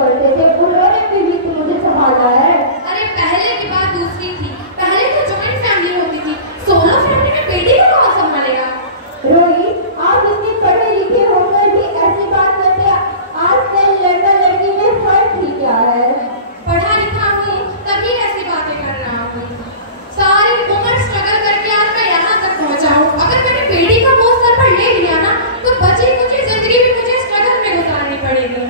करते थे, उन्होंने भी तो मुझे संभाला है। अरे पहले की बात दूसरी थी, पहले तो जॉइंट फैमिली होती थी, सोलो फैमिली में बेटी को कौन संभालेगा? रोहित, आप इतने पढ़े लिखे होकर भी ऐसी बात करते, आजकल लड़का लड़की में फर्क ही क्या है? पढ़ा लिखा हूँ तभी ऐसी बातें कर रहा हूँ। सारी उम्र स्ट्रगल करके आज मैं यहाँ तक पहुँचा हूँ। अगर मैंने बेटी का बोझ सर पर ले लिया ना, तो बची मुझे जिंदगी भी मुझे स्ट्रगल में गुजारनी पड़ेगी।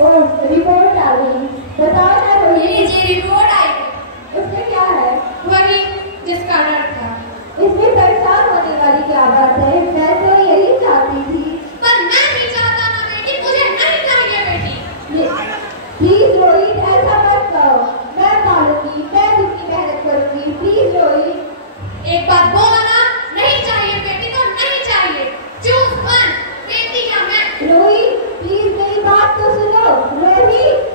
ओह, रिपोर्ट आ गई, बताओ ना रोहित। ये जी रिपोर्ट आई। उसमें क्या है? वही जिसका डर था। इसमें परेशान होने वाली क्या बात है? मैं तो यही चाहती थी। पर मैं नहीं चाहता ना बेटी, मुझे नहीं चाहिए बेटी। प्लीज रोहित, ऐसा मत करो, मैं पालूंगी, मैं दूसरी मेहनत करूंगी, प्लीज रोहित। एक बात बोला ना, नहीं चाहिए बेटी तो नहीं चाहिए। चूज वन, बेटी या मैं। रोहित प्लीज मेरी बात तो सुनो। रोहित,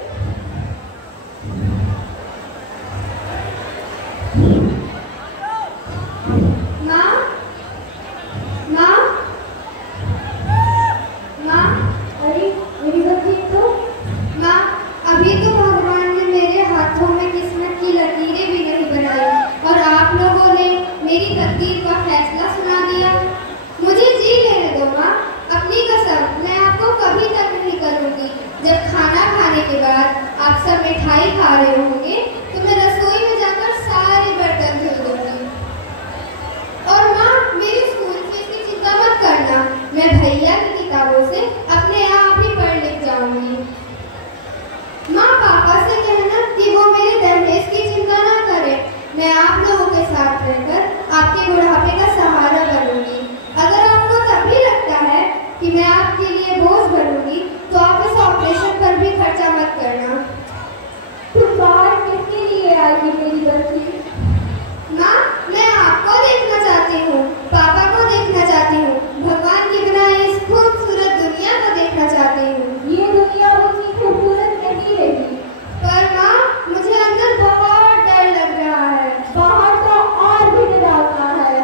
माँ, माँ, माँ, अरे मेरी बच्ची तो। माँ, अभी तो भगवान ने मेरे हाथों में किस्मत की लकीरें भी नहीं बनाई और आप लोगों ने मेरी तकदीर का फैसला सुना दिया। मुझे जी लेने दो माँ, अपनी कसम मैं आपको कभी तक नहीं करूँगी। जब खाना खाने के बाद आप सब मिठाई खा रहे होंगे तो मैं रसोई में जाकर सारे बर्तन धुल दूंगी। और माँ, मेरी स्कूल फीस की चिंता मत करना, मैं भैया की किताबों से अपने आप ही पढ़ लिख जाऊंगी। माँ, पापा से कहना कि वो मेरे दहेज की चिंता ना करें, मैं आप लोगों के साथ रहकर आपके बुढ़ापे का सहारा बनूंगी। अगर आपको तभी लगता है कि मैं आपके लिए बोझ बनूंगी तो आप इस ऑपरेशन पर भी खर्चा मत करना। तुम बाहर किसके लिए आई मेरी बच्ची? माँ, मैं आपको देखना चाहती हूँ, पापा को देखना चाहती हूँ, भगवान की बनाई इस खूबसूरत दुनिया को देखना चाहती हूँ। ये दुनिया उतनी खूबसूरत नहीं रही। पर माँ, मुझे अंदर बहुत डर लग रहा है। बाहर तो और भी डरावना है।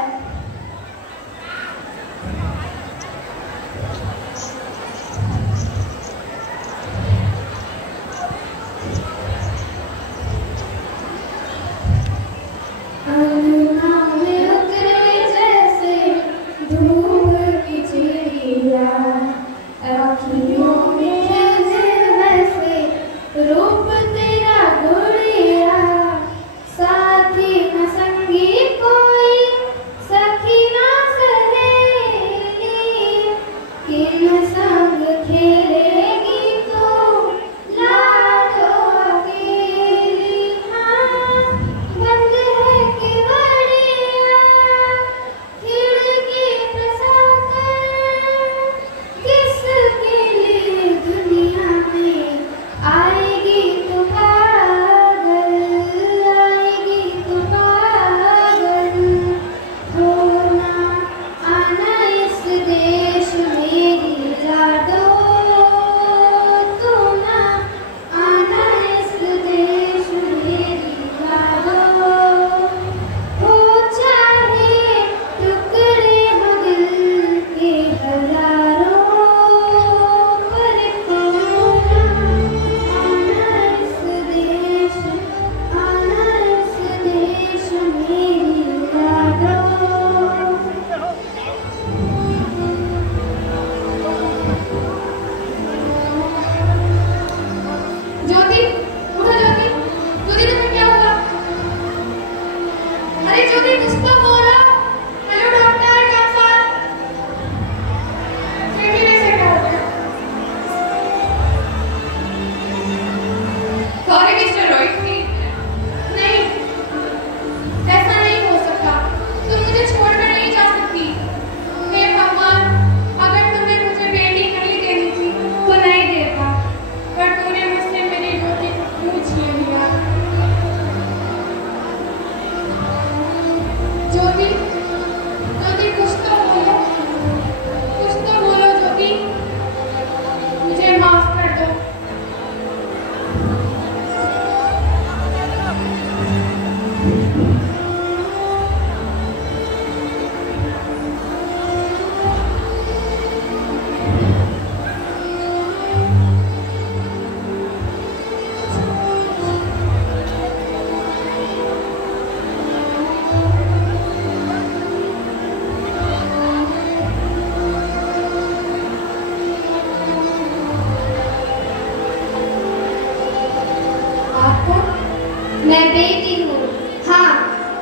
मैं बेटी हूँ, हाँ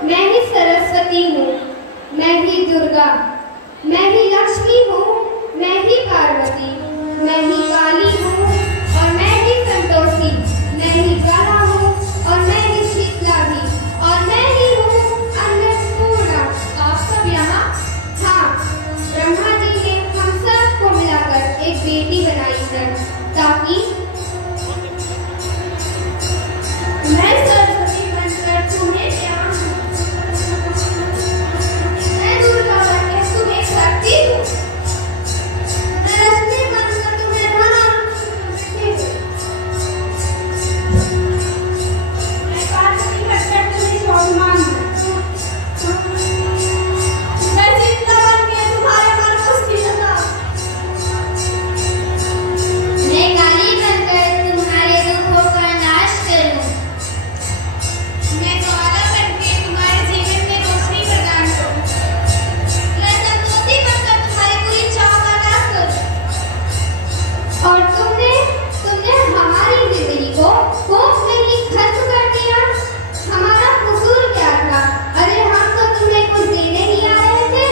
मैं ही सरस्वती हूँ, मैं ही दुर्गा, मैं ही लक्ष्मी हूँ, मैं ही पार्वती, मैं ही काली हूँ और मैं ही संतोषी, मैं ही तारा हूँ और मैं ही शीतला भी, और मैं ही हूँ अन्नपूर्णा। आप सब यहाँ? हाँ, ब्रह्मा जी ने हम सबको मिलाकर एक बेटी बनाई है ताकि मैं सरस्वती बनकर तुम्हें ज्ञान दूं। मैं दुर्गा बनकर तुम्हें शक्ति दूं। मैं लक्ष्मी बनकर तुम्हें धन और समृद्धि दूं। मैं पार्वती बनकर तुम्हें स्वाभिमान दूं। मैं शीतला बनकर तुम्हारे मन को स्थिरता। मैं काली बनकर तुम्हारे दुखों का नाश करूं। मैं ज्वाला बनकर तुम्हारे जीवन में रोशनी प्रदान करूं। मैं संतोषी बनकर तुम्हारी पूरी इच्छाओं का नाश करूं। और तुमने हमारी जिंदगी को कोख में ही खत्म कर दिया। हमारा कसूर क्या था? अरे हम तो तुम्हें कुछ देने ही आ रहे थे,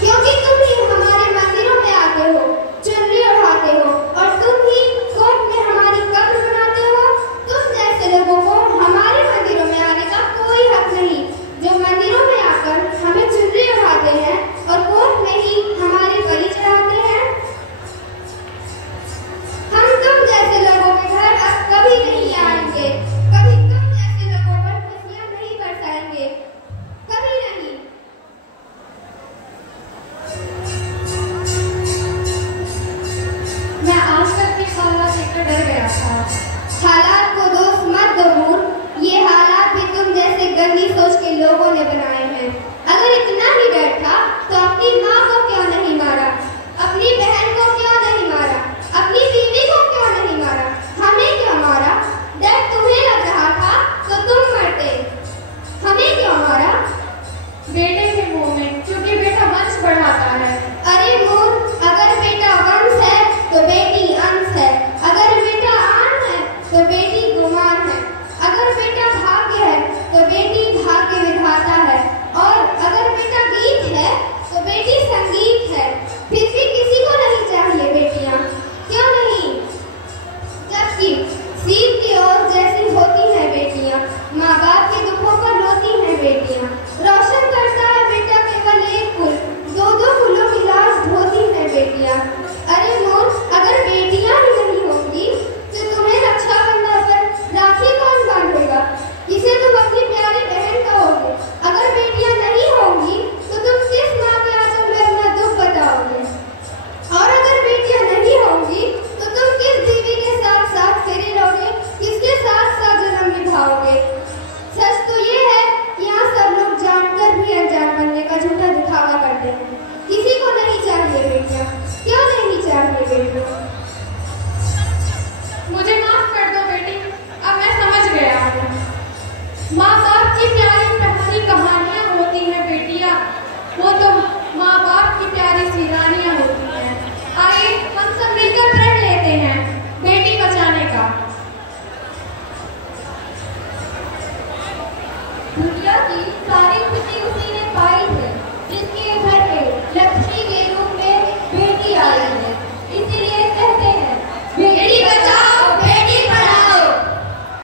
क्योंकि तुम ही हमारे मंदिरों में आते हो, चुनरी उड़ाते हो, और तुम ही कोख में हमारी कब्र बनाते हो। तुम जैसे लोगों को हमारे मंदिरों में आने का कोई हक नहीं, जो मंदिरों में आकर हमें चुनरी उड़ाते हैं और कोख में ही हमारी बलि चढ़ाते हैं। हम तुम जैसे लोगों के घर अब कभी नहीं आएंगे, कभी तुम जैसे लोगों पर खुशियां नहीं बरसाएंगे, कभी नहीं। मैं आज तक के हालात देखकर डर गया था। हालात को दोष मत दो मूर्ख, ये हालात भी तुम जैसे गंदी सोच के लोगों ने बनाए हैं। अगर इतना ही डर